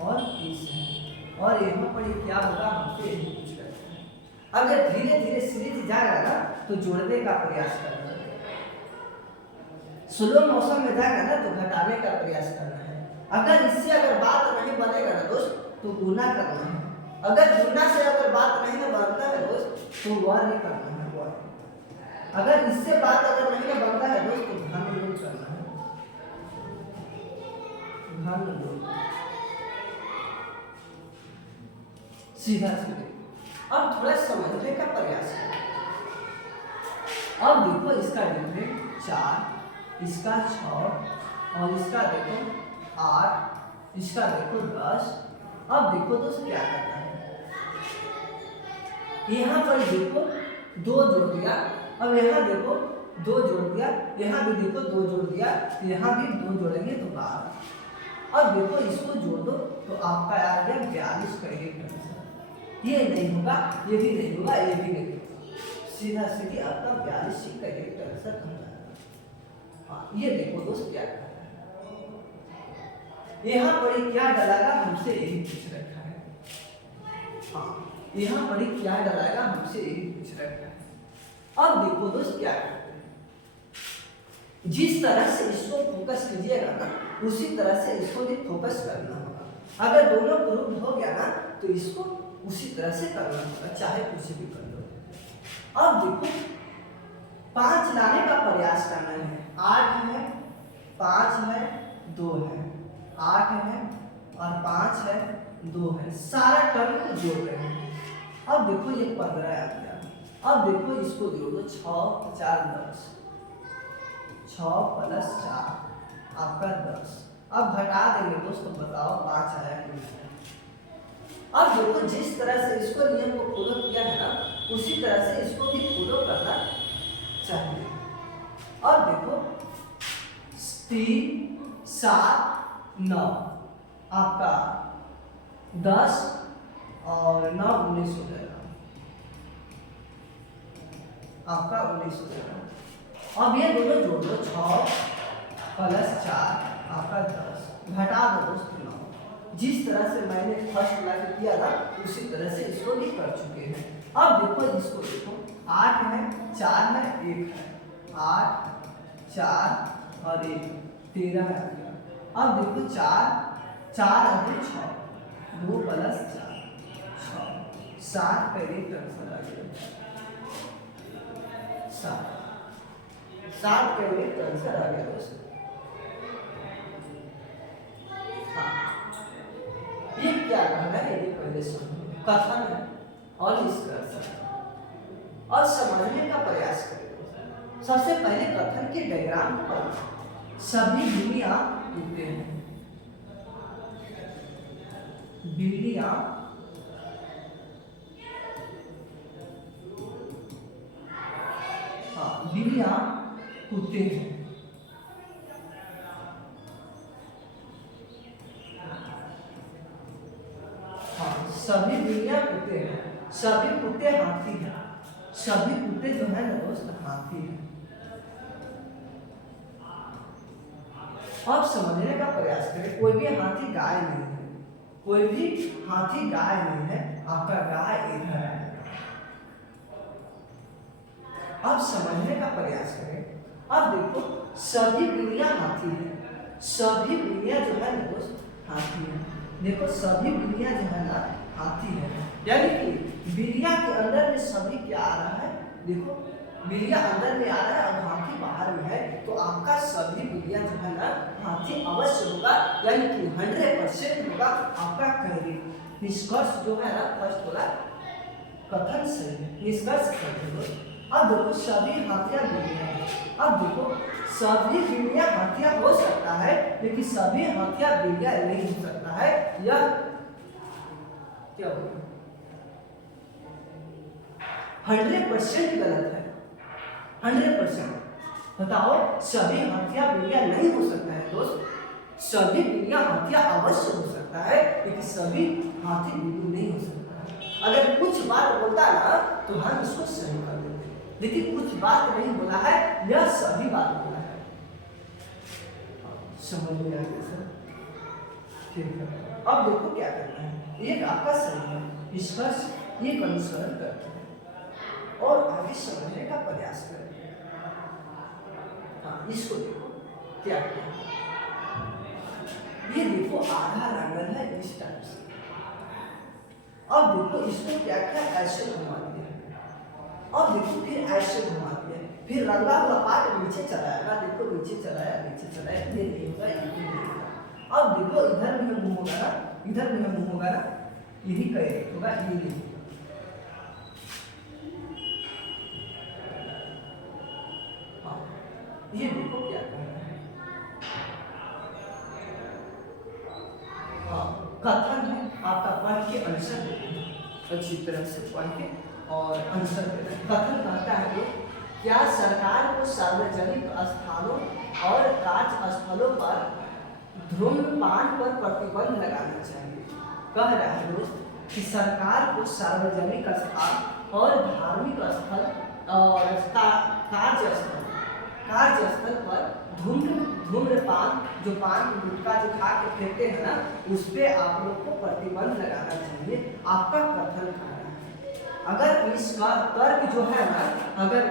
और 30 है। और यहाँ पर क्या होगा, हमसे यही पूछ रहे हैं। अगर धीरे धीरे सीरीज जाएगा ना तो जोड़ने का प्रयास करना है, स्लो मोशन में जाएगा ना तो घटाने का प्रयास करना है। अगर इससे अगर बात नहीं बनेगा ना दोस्त तो गुना करना है। अगर गुना से अगर बात नहीं ना बनता है दोस्त तो वह नहीं करना है, वह। अगर इससे बात अगर नहीं ना बनता है दोस्त तो घन लोड करना है, घन लोड, सीधा सीधे। अब थोड़ा समझने का प्रयास करें। अब देखो इसका डिफरेंट 4, इसका 6 और इसका देखो 8, इसका देखो 10। अब देखो दोस्त क्या करना है, यहाँ पर देखो 2 जोड़ दिया, अब यहाँ देखो 2 जोड़ दिया, यहाँ भी देखो 2 जोड़ दिया, यहाँ भी 2 जोड़ेंगे तो 12। अब देखो इसको जोड़ दो तो आपका आ गया 42 का 1 आंसर। ये नहीं होगा, ये भी नहीं होगा, ये भी नहीं होगा, सीधा सीधी आपका 42 का 1 आंसर बन जाएगा। हाँ ये देखो दोस्त क्या करना है, यहाँ पर क्या डलाएगा, हमसे यही पूछ रखा है। हाँ यहाँ पर क्या डलाएगा, हमसे यही पूछ रखा है। अब देखो दोस्त क्या करते हैं, जिस तरह से इसको फोकस कीजिएगा ना उसी तरह से इसको भी फोकस करना होगा। अगर दोनों ग्रुप हो गया ना तो इसको उसी तरह से करना होगा, चाहे कुछ भी कर लो। अब देखो 5 लाने का प्रयास करना है, 8 है, 5 है, 2 है, 8 है और 5 है, 2 है, सारा टर्म को जोड़ रहे हैं। अब देखो ये 15 आ गया, अब देखो इसको जोड़ दो, 6 4 10, 6 प्लस 4 आपका 10। अब घटा देंगे दोस्तों, बताओ 5 आया कि नहीं। अब देखो जिस तरह से इसको नियम को फॉलो किया है ना उसी तरह से इसको भी फॉलो करना चाहिए। अब देखो 3 7 9 आपका 10 और 9 19 हो जाएगा, आपका 19 हो जाएगा। अब ये दोनों जोड़ दो, 6 प्लस 4 आपका 10, घटा दो दोस्त 9। जिस तरह से मैंने फर्स्ट लाइन किया था उसी तरह से इसको भी कर चुके हैं। अब देखो इसको देखो, 8 है, 4 है, 1 है, 8 4 और 1 13 है। अब देखो 4 और 6 2 प्लस 4 6 7 का 1 आंसर आ गया, 7 का 1 आंसर आ गया दोस्तों। ये क्या कहना है, ये पहले सुनो, कथन है और निष्कर्ष और समझने का प्रयास करें। सबसे पहले कथन के डायग्राम पर सभी बिल्लियां उड़ते हैं, बिल्लियां बिल्लियां उड़ते हैं। सभी बिल्लियां कुत्ते हैं, सभी कुत्ते हाथी हैं, सभी कुत्ते जो है ना दोस्त हाथी हैं। अब समझने का प्रयास करें, कोई भी हाथी गाय नहीं है, कोई भी हाथी गाय नहीं है, आपका गाय इधर है। अब समझने का प्रयास करें, अब देखो सभी बिल्लियां हाथी हैं, सभी बिल्लियां जो है ना दोस्त हाथी हैं। देखो सभी बिल्लियां जो है ना हाथी है, यानी कि बिल्लियां के अंदर में सभी क्या आ रहा है, देखो बिल्लियां अंदर में आ रहा है और हाथी बाहर में है, तो आपका सभी बिल्लियां जो है ना हाथी अवश्य होगा, यानी कि 100% होगा आपका करेक्ट। निष्कर्ष जो है ना फर्स्ट होगा कथन सही है, निष्कर्ष सही है। अब देखो सभी हाथियां बिल्लियां हैं, अब देखो सभी बिल्लियां हाथियां हो सकता है लेकिन सभी हाथियां बिल्लियां नहीं हो सकता है, यह क्या होगा 100% गलत है, 100%। बताओ सभी हाथियां बिल्लियां नहीं हो सकता है दोस्त, सभी बिल्लियां हाथियां अवश्य हो सकता है। सकता है, लेकिन सभी हाथी बिल्कुल नहीं हो सकता। अगर कुछ बात बोलता ना तो हम इसको सही कर देते, लेकिन कुछ बात नहीं बोला है, यह सभी बात बोला है। समझ में आ गया सर? ठीक है, अब देखो क्या करना है। एक आपका सही है, इसका एक अनुसरण करते हैं और आगे समझने का प्रयास करें। हाँ, इसको देखो क्या किया, ये देखो आधा रंगन है इस टाइप से। अब देखो इसको क्या किया, ऐसे घुमा दिया, अब देखो फिर ऐसे घुमा दिया, फिर रंगा हुआ पार्ट नीचे चलाएगा, देखो नीचे चलाया नीचे चलाया, ये नहीं होगा, ये नहीं होगा। अब देखो इधर में मुंह होगा ना, इधर में मुंह होगा ना, यही करेक्ट होगा, ये नहीं होगा। हाँ, ये देखो क्या करना है। हाँ, कथन है आपका, पढ़ के आंसर देना, अच्छी तरह से पढ़ के और आंसर देना। कथन कहता है कि क्या सरकार को सार्वजनिक स्थानों और कार्यस्थलों पर धूम्रपान पर प्रतिबंध लगाना चाहिए। कह रहा है दोस्त कि सरकार को सार्वजनिक स्थान और धार्मिक स्थल और कार्यस्थल पर धूम्रपान, जो पान गुटखा जो खा के फेंकते हैं ना, उस पे आप लोग को प्रतिबंध लगाना चाहिए। आपका कथन कह रहा है। अगर इसका तर्क जो है ना, अगर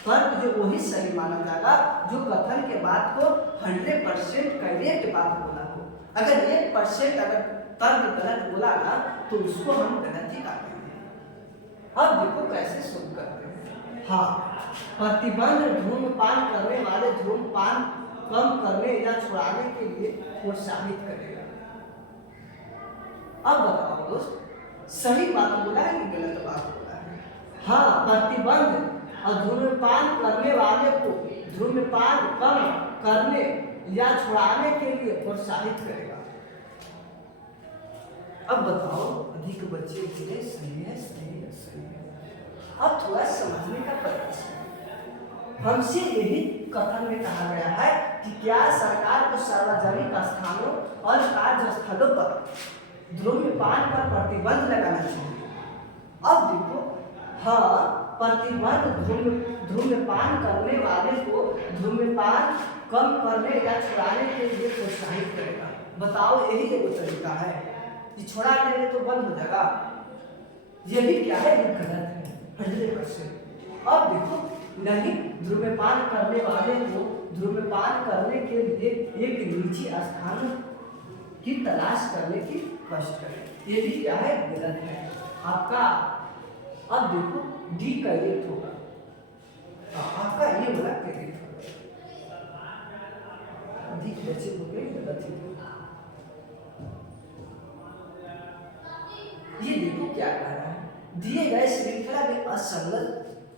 तर्क जो वही सही माना जाएगा जो कथन के बात को 100% करेक्ट बात बोला हो। अगर 1% अगर तर्क गलत बोला ना तो उसको हम गलत ही काटेंगे। अब देखो कैसे शुरू करते हैं। हाँ, प्रतिबंध धूम्रपान करने वाले धूम्रपान कम करने या छुड़ाने के लिए प्रोत्साहित करेगा। अब बताओ दोस्त, सही बात बोला है कि गलत बात बोला है? हाँ, प्रतिबंध और धूम्रपान करने वाले को धूम्रपान कम करने या छुड़ाने के लिए प्रोत्साहित करेगा। अब बताओ अधिक बच्चे बोले सही है, सही है, सही है। अब थोड़ा समझने का प्रयास करें। हमसे यही कथन में कहा गया है कि क्या सरकार को सार्वजनिक स्थानों और कार्यस्थलों पर धूम्रपान पर प्रतिबंध लगाना चाहिए। अब देखो, हाँ, प्रतिबंध धूम्रपान करने वाले को धूम्रपान कम करने या छुड़ाने के लिए प्रोत्साहित करेगा। बताओ, यही एक तरीका है कि छुड़ा देंगे तो बंद हो जाएगा? ये भी क्या है, गलत है 100%। अब देखो, नहीं, धूम्रपान करने वाले को धूम्रपान करने के लिए एक निजी स्थान की तलाश करने की कष्ट करें। ये भी क्या है, गलत है आपका। अब देखो डी करेक्ट होगा, आपका ये वाला करेक्ट होगा। अधिक बच्चे हो गए गलत ही। ये देखो क्या कह रहा है, दिए गए श्रृंखला में असंगत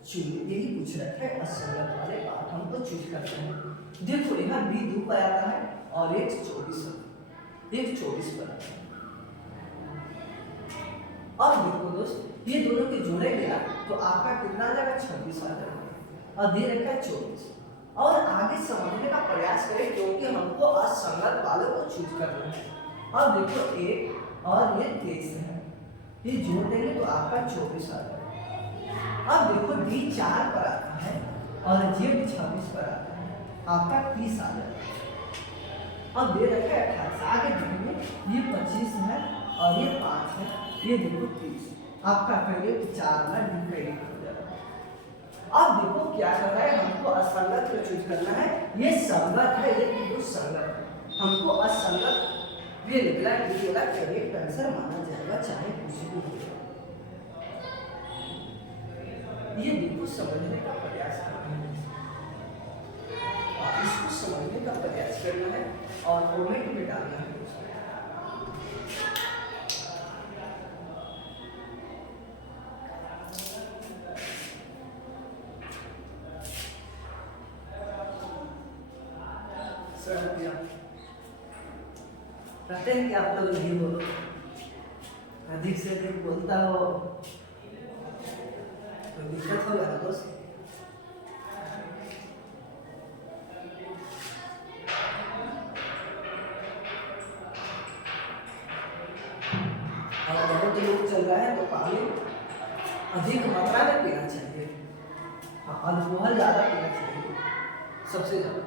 चुनिए, यही पूछ रखा है, असंगत वाले बात हमको चूज करते हैं। देखो यहाँ बी 2 पर आता है और एक 24 पर आता है। अब देखो दोस्त, ये दोनों के जोड़ेंगे ना तो आपका कितना आ जाएगा, 26 आ जाएगा और दे रखा है 24। और आगे समझने का प्रयास करें क्योंकि हमको असंगत वालों को चूज करना है। अब देखो 1 और ये 23 है, ये जोड़ देंगे तो आपका 24 आ जाएगा। अब देखो डी 4 पर आता है और जेड 26 पर आता है, आपका 30 आ जाएगा। अब दे रखा है 28, आगे देखेंगे ये 25 है और ये 5 है, ये देखो 30, आपका करेक्ट 4 में डी करेक्ट हो जाएगा। अब देखो क्या कर रहा है, हमको असंगत को चूज करना है। ये संगत है, ये बिल्कुल संगत है, हमको असंगत ये निकला, ये वाला करेक्ट आंसर माना जाएगा, चाहे कुछ भी हो। ये देखो समझने का प्रयास करना है, इसको समझने का प्रयास करना है और कमेंट में डालना है। कहते हैं कि आप लोग नहीं बोलो, अधिक से अधिक बोलता हो तो दिक्कत होगा ना दोस्त। और बहुत लोग चल रहा है तो पानी अधिक मात्रा में पीना चाहिए। हाँ, अल्कोहल ज़्यादा पीना चाहिए, सबसे ज़्यादा।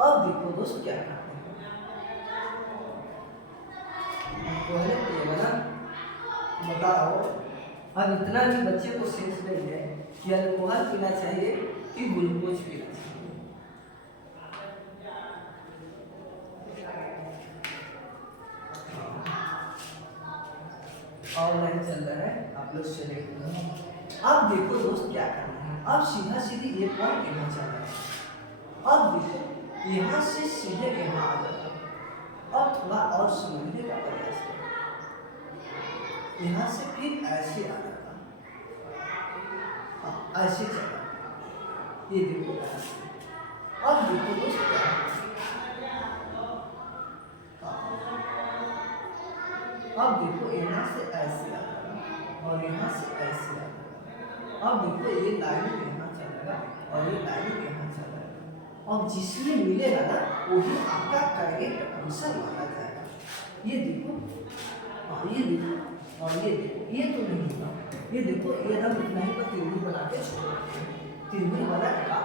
अब देखो दोस्त क्या करते हैं, अल्कोहल पिएगा ना, बताओ अब इतना भी बच्चे को सेंस नहीं है कि अल्कोहल पीना चाहिए कि ग्लूकोज पीना चाहिए। ऑनलाइन चल रहा है, आप लोग चले। अब देखो दोस्त क्या करना है, अब सीधा सीधी ये पॉइंट यहाँ चल रहा है। अब देखो यहाँ से सीधे यहाँ आ जाता है। अब थोड़ा और समझने का प्रयास करें, यहाँ से फिर ऐसे आ जाता, हाँ ऐसे चला, ये देखो ऐसे। अब देखो दोस्त क्या है, अब देखो यहाँ से ऐसे आ जाएगा और यहाँ से ऐसे आ जाएगा। अब देखो ये लाइन यहाँ चलेगा और ये लाइन यहाँ चलेगा। अब जिसमें मिलेगा ना वही आपका करेक्ट आंसर माना जाएगा। ये देखो, हाँ ये देखो और ये देखो, ये तो नहीं होगा। ये देखो ये हम इतना ही पर त्रिभुज बना के छोड़ देते हैं, त्रिभुज बना का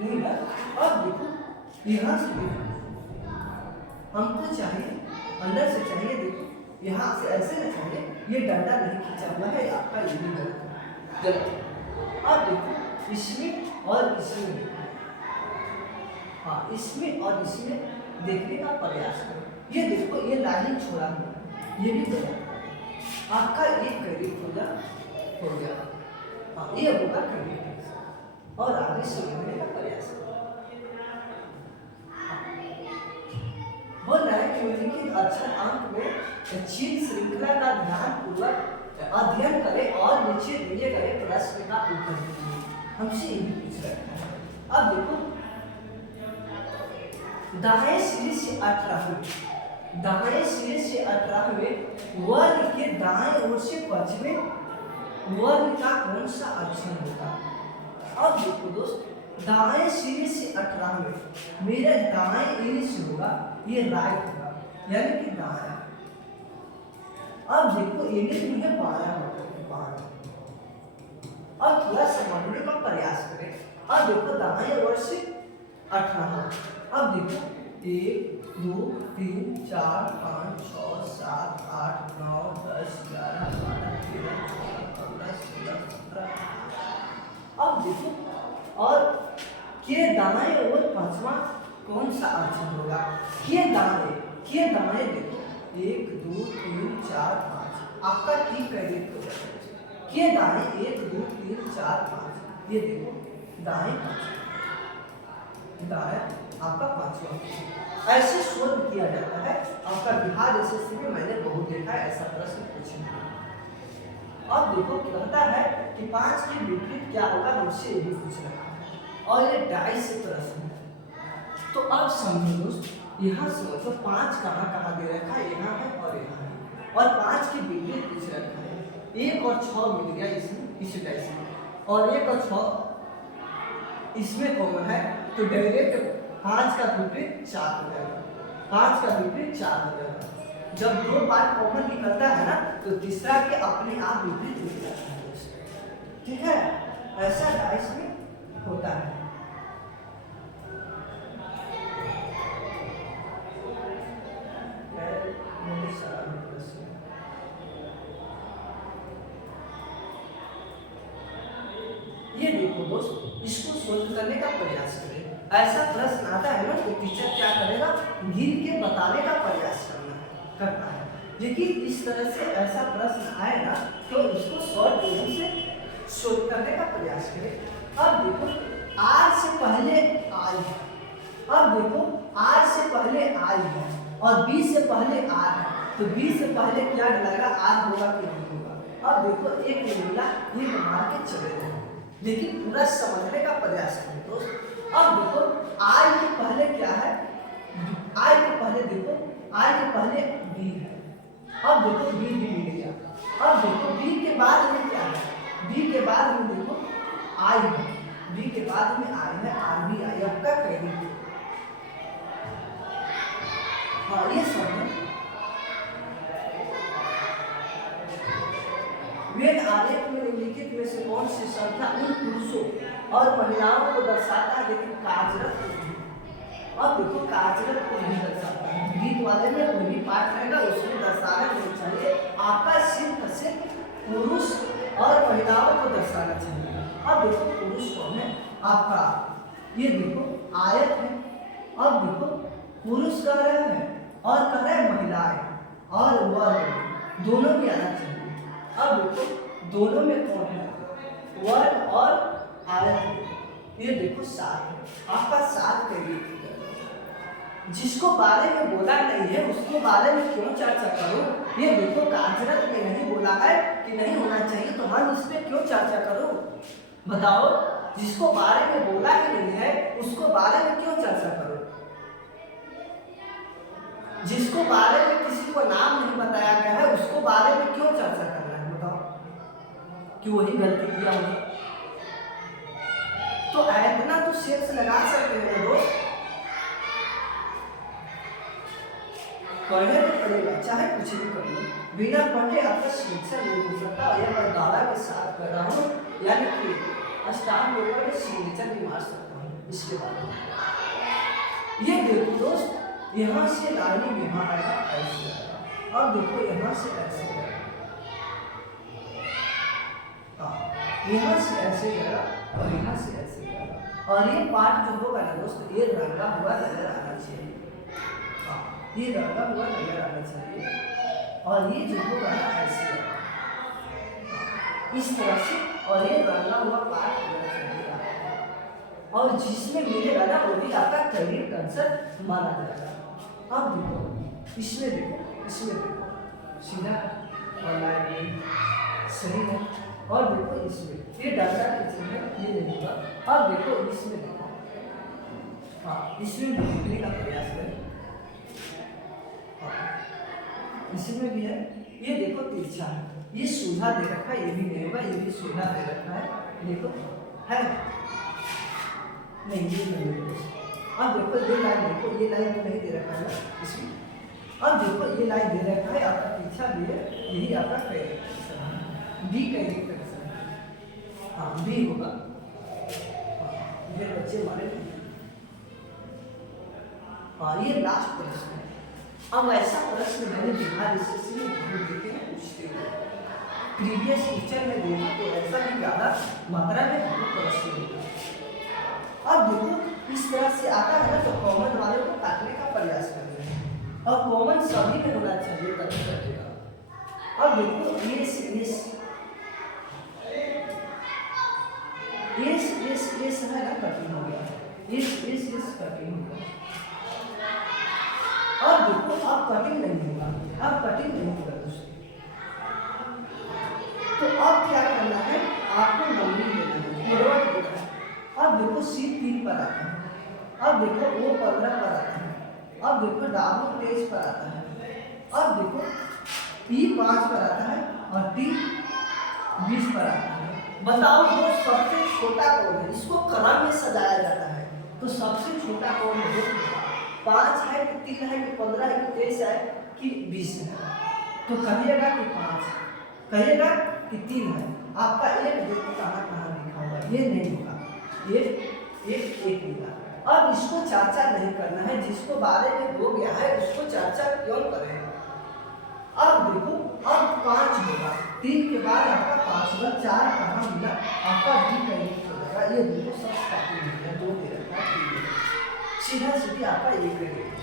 नहीं ना। अब देखो यहाँ से देखो, हमको चाहिए अंदर से चाहिए, देखो यहाँ से ऐसे ना चाहिए, ये डंडा नहीं खींचा हुआ है आपका, ये भी गलत। अब देखो इसमें और इसमें देखो, हाँ इसमें और इसमें देखने का प्रयास करो। ये देखो ये लाइन छोड़ा हुआ है, ये भी गलत। आपका एक क्रेडिट हो गया, हाँ ये होगा क्रेडिट। और आगे समझने का प्रयास करो। बोल रहा है कि निम्नलिखित अक्षर अंक में चीन श्रृंखला का ध्यानपूर्वक अध्ययन करें और नीचे दिए गए प्रश्न का उत्तर दीजिए। हमसे यही पूछ रहा है। अब देखो दाएं सिरे से 18वें, दाएं सिरे से 18वें वर्ग के दाएं ओर से 5वें वर्ग का कौन सा अक्षर होगा। अब देखो दोस्त दाएं सिरे से 18वें, मेरा दाएं एरी से होगा, ये राइट होगा यानी कि दाया। अब देखो एरी से मुझे बाया होगा, अब थोड़ा समझने का प्रयास करें। अब देखो दाएं ओर से 18, अब देखो 1 2 3 4 5 6 7 8 9 10 11 12 13 14 15 16 17। अब देखो और के दाएं ओर 5वां कौन सा अक्षर होगा। के दाएं देखो 1 2 3 4 5, आपका ठीक क्रेडिट हो जाएगा। के दाएं 1 2 3 4 5, ये देखो दाएं 5, दाएं आपका 5वां। ऐसे सोल्व किया जाता है। आपका बिहार एसएससी में मैंने बहुत देखा है ऐसा प्रश्न पूछना। अब देखो कहता है कि 5 के विपरीत क्या होगा, हमसे यही पूछ रहा है और ये डाई से प्रश्न है। तो अब समझो दोस्त, यहाँ समझो 5 कहाँ कहाँ दे रखा है, यहाँ है और यहाँ है, और 5 के विपरीत पूछ रखा है। 1 और 6 मिल गया इसमें, इस डाई में, और 1 और 6 इसमें कॉमन है तो डायरेक्ट 5 का विपरीत 4 हो जाएगा, 5 का विपरीत 4 हो जाएगा। जब 2 बार कॉमन निकलता है ना तो तीसरा के अपने आप विपरीत निकल जाता है दोस्त, ठीक है। ऐसा डाइस में होता है। ये देखो दोस्त, इसको सोल्व करने का प्रयास करें। ऐसा प्रश्न आता है ना तो टीचर क्या करेगा, गिन के बताने का प्रयास करता है। लेकिन इस तरह से ऐसा प्रश्न आए ना तो इसको शॉर्ट विजन से सोल्व करने का प्रयास करें। अब देखो आर से पहले आई है, अब देखो आर से पहले आई है और बी से पहले आर है, तो बी से पहले क्या डलेगा, आर होगा कि नहीं होगा। अब देखो एक मिला, ये मार के चले गए, लेकिन पूरा समझने का प्रयास करें दोस्त। अब देखो आई के पहले क्या है, आई के पहले देखो, आई के पहले बी है। अब देखो बी भी मिल गया। अब देखो बी के बाद में क्या है, बी के बाद में देखो आई है, बी के बाद में आई है, आर भी आई, आपका क्रेडिट। हाँ ये सब है। वेद आलेख में निम्नलिखित में से कौन सी संख्या उन पुरुषों और महिलाओं को दर्शाता है लेकिन कार्यरत को नहीं? अब देखो कार्यरत को नहीं दर्शाता है। गीत वाले में कोई भी पाठ रहेगा उसमें दर्शाना नहीं चाहिए, आपका सिर्फ पुरुष और महिलाओं को दर्शाना चाहिए। अब देखो पुरुष कौन है आपका, ये देखो आयत है। अब देखो पुरुष कह रहे हैं और कह रहे हैं महिलाएं और वर्ग दोनों भी आना चाहिए। अब देखो दोनों में कौन है, वर्ग और आयत। ये देखो सात है, आपका सात के लिए जिसको बारे में बोला नहीं है उसके बारे में क्यों चर्चा करो। ये देखो कार्यरत में नहीं बोला है कि नहीं होना चाहिए, तो हम इस पे क्यों चर्चा करो बताओ। जिसको बारे में बोला ही नहीं है उसको बारे में क्यों चर्चा करो। जिसको बारे में किसी को नाम नहीं बताया गया है उसको बारे में क्यों चर्चा करना है बताओ, कि वही गलती किया होगा। तो इतना तो शेष लगा सकते हैं दोस्त, पढ़ने तो पड़ेगा चाहे कुछ भी कर लो, बिना पढ़े आपका शिक्षा नहीं हो सकता। यह मैं दावा के साथ कर रहा हूँ, यानी कि स्टार पेपर में सिग्नेचर भी मार सकता हूँ इसके बाद। ये देखो दोस्त, यहाँ से लाइनिंग यहाँ आएगा ऐसे, अब देखो यहाँ से ऐसे गया, यहाँ से ऐसे गया और यहाँ से ऐसे गया, और ये पार्ट जो होगा ना दोस्त ये रंगा हुआ नजर आना चाहिए। ये रंगा हुआ नजर आना चाहिए और ये जो होगा ना ऐसे इस तरह से, और ये रंगा हुआ पार्ट होना चाहिए और जिसमें मिलेगा ना वो भी आपका करियर कंसर्ट माना जाएगा। अब देखो इसमें देखो, इसमें देखो सीधा और लाइन सही है, और देखो इसमें ये डाटा किचन है ये नहीं होगा। अब देखो इसमें देखो, हाँ इसमें लिखने का प्रयास करें, इसमें भी है। ये देखो तिरछा है, ये सूधा दे रखा है, ये भी नहीं होगा, ये भी सूधा दे रखा है, देखो है नहीं ये नहीं होगा। अब देखो ये लाइन देखो, ये लाइन तो नहीं दे रखा है इसमें। अब देखो ये लाइन दे रखा है आपका तिरछा भी है, यही आपका कैरेक्टर बी कैरेक्टर, हाँ बी होगा। ये बच्चे मारे, हाँ ये लास्ट प्रश्न है। अब ऐसा प्रश्न मैंने बिहार एसएससी में देखे हैं पूछते हुए, प्रीवियस टीचर में देखा तो ऐसा भी ज़्यादा मात्रा में बहुत प्रश्न होता है। अब देखो इस तरह से आता है ना तो कॉमन वाले को काटने का प्रयास कर रहे हैं और कॉमन सभी में होना चाहिए तभी कटेगा। अब देखो ये है ना कटिंग हो गया, ये कटिंग हो गया। अब देखो अब कटिंग नहीं होगा, अब कटिंग नहीं होगा दोस्तों, तो अब क्या करना है आपको नंबरिंग देना है, फॉरवर्ड देना है। अब देखो सी 3 पर आता है, अब देखो वो 15 पर आता है, अब देखो W 23 पर आता है, अब देखो P 5 पर आता है और T 20 पर आता है। बताओ वो सबसे छोटा कौन है, इसको क्रम में सजाया जाता है, तो सबसे छोटा कौन है, 5 है कि 3 है कि 15 है कि 23 है कि 20 है, तो कहिएगा कि 5, कहिएगा कि 3 है। आपका एक देखो कहाँ लिखा हुआ, ये नहीं होगा, ये एक मिला। अब इसको चर्चा नहीं करना है, जिसको बारे में हो गया है उसको चर्चा क्यों करें। अब देखो अब 5 होगा, 3 के बाद आपका 5 होगा, 4 कहाँ मिला आपका डी कैरेक्टर हो जाएगा। ये देखो सब काफी मिल गया, 2 दे रखा है, 3 सीधा सीधी आपका ये कैरेक्टर।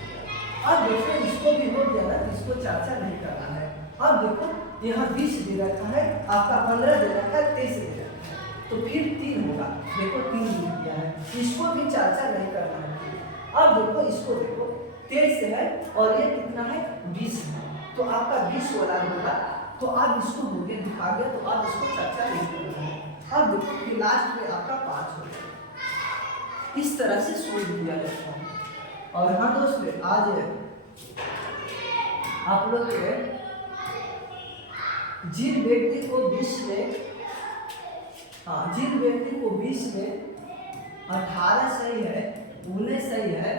अब देखो इसको भी हो गया ना, इसको चर्चा नहीं करना है। अब देखो यहाँ 20 दे रखा है, आपका 15 दे रखा है, 23 दे रखा है, तो फिर 3 होगा, देखो 3 मिल गया है, इसको भी चर्चा नहीं करना है। अब देखो इसको देखो 23 है और ये कितना है 20 है, तो आपका 20 वाला होगा, तो आप इसको हो गया दिखा गया, तो आप इसको चर्चा नहीं करना है। अब देखो कि लास्ट में आपका 5 हो गया, इस तरह से सोच दिया जाता है। और हाँ दोस्त आज आप लोग जिन व्यक्ति को 20 में, हाँ जिन व्यक्ति को 20 में 18 सही है, 19 सही है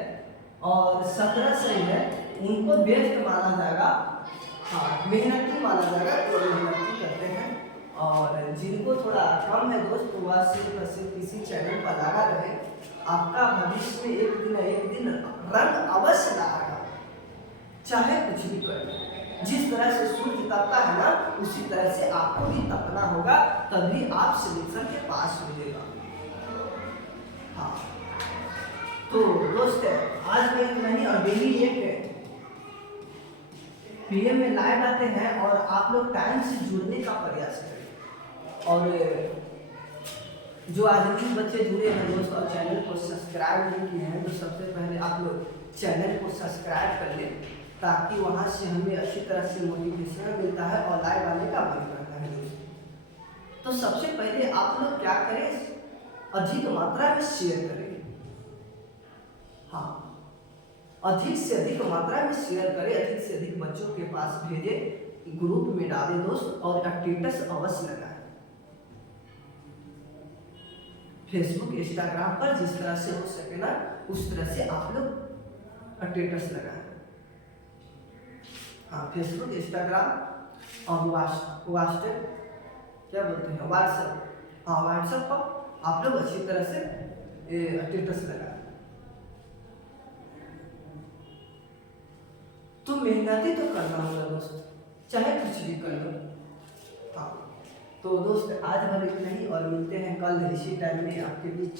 और 17 सही है, उनको व्यस्त माना जाएगा, हाँ मेहनती माना जाएगा, तो मेहनती करते हैं और जिनको थोड़ा कम है दोस्त, वह सिर्फ और सिर्फ इसी चैनल पर लगा रहे। आपका भविष्य में एक दिन रंग अवश्य लाएगा, चाहे कुछ भी करे। जिस तरह से सूर्य तपता है ना, उसी तरह से आपको भी तपना होगा, तभी आप सिलेक्शन के पास मिलेगा। हाँ, तो दोस्त आज का इतना ही। और डेली एक पीएम में लाइव आते हैं और आप लोग टाइम से जुड़ने का प्रयास करें। और जो आदमी बच्चे जुड़े हैं दोस्त और चैनल को सब्सक्राइब नहीं किए हैं, तो सबसे पहले आप लोग चैनल को सब्सक्राइब कर लें, ताकि वहाँ से हमें अच्छी तरह से मोटिवेशन मिलता है और लाइव आने का मन करता है दोस्त। तो सबसे पहले आप लोग क्या करें, अधिक मात्रा में शेयर करें। हाँ, अधिक से अधिक मात्रा में शेयर करें, अधिक से अधिक बच्चों के पास भेजें, ग्रुप में डालें दोस्त, और स्टेटस अवश्य लगाएं। फेसबुक इंस्टाग्राम पर जिस तरह से हो सके ना, उस तरह से आप लोग स्टेटस लगाएं। हाँ, फेसबुक इंस्टाग्राम और व्हाट्सएप क्या बोलते हैं, व्हाट्सएप, हाँ व्हाट्सएप पर आप लोग अच्छी तरह से स्टेटस लगाएं। तो मेहनत ही तो करना होगा दोस्त, चाहे कुछ भी कर लो। हाँ, तो दोस्त आज भर इतना ही, और मिलते हैं कल इसी टाइम में आपके बीच।